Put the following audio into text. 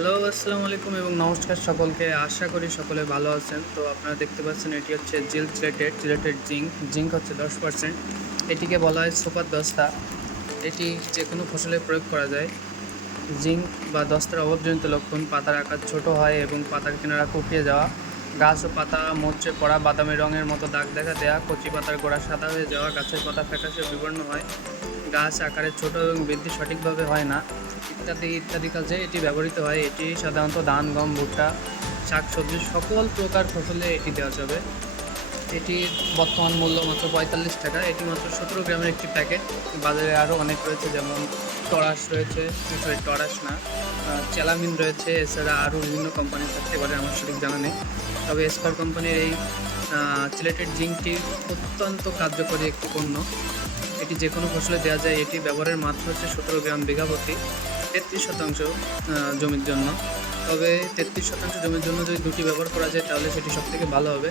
Hello, আসসালামু আলাইকুম এবং নমস্কার সকলকে। আশা করি সকলে ভালো আছেন। তো আপনারা দেখতে পাচ্ছেন এটি হচ্ছে জিলেটেড জিঙ্ক হচ্ছে 10%। এটিকে বলা হয় সুপার দস্তা। এটি যে কোনো ফসলে প্রয়োগ করা যায়। জিঙ্ক বা দস্তার অভাবজনিত লক্ষণ: পাতার আকার ছোট হয় এবং পাতার কিনারা কুঁকড়ে যাওয়া, গাছ ও পাতা মরচে পড়া, বাদামি রঙের মতো দাগ দেখা দেওয়া, কচি পাতার গোড়া সাদা হয়ে যাওয়া, গাছের পাতা ফ্যাকাশে বিবর্ণ হয়, গাছ আকারে ছোট এবং বৃদ্ধি সঠিকভাবে হয় না, ইত্যাদি কাজে এটি ব্যবহৃত হয়। এটি সাধারণত ধান, গম, ভুট্টা, শাকসবজি সকল প্রকার ফসলে এটি দেওয়া যাবে। এটির বর্তমান মূল্য মাত্র 45 টাকা। এটি মাত্র 17 গ্রামের একটি প্যাকেট। বাজারে আরও অনেক রয়েছে, যেমন টরাস রয়েছে, টরাস না, চ্যালামিন রয়েছে। এছাড়া আরও বিভিন্ন কোম্পানি থাকতে পারে, আমার সঠিক জানা নেই। তবে এসকর কোম্পানির এই চিলেটেড জিঙ্কটি অত্যন্ত কার্যকরী একটি পণ্য। এটি যে কোনো ফসলে দেওয়া যায়। এটি ব্যবহারের মাত্র হচ্ছে 17 গ্রাম বিঘা প্রতি 33% জমির জন্য। তবে 33% জমির জন্য যদি দুটি ব্যবহার করা যায় তাহলে সেটি সবথেকে ভালো হবে।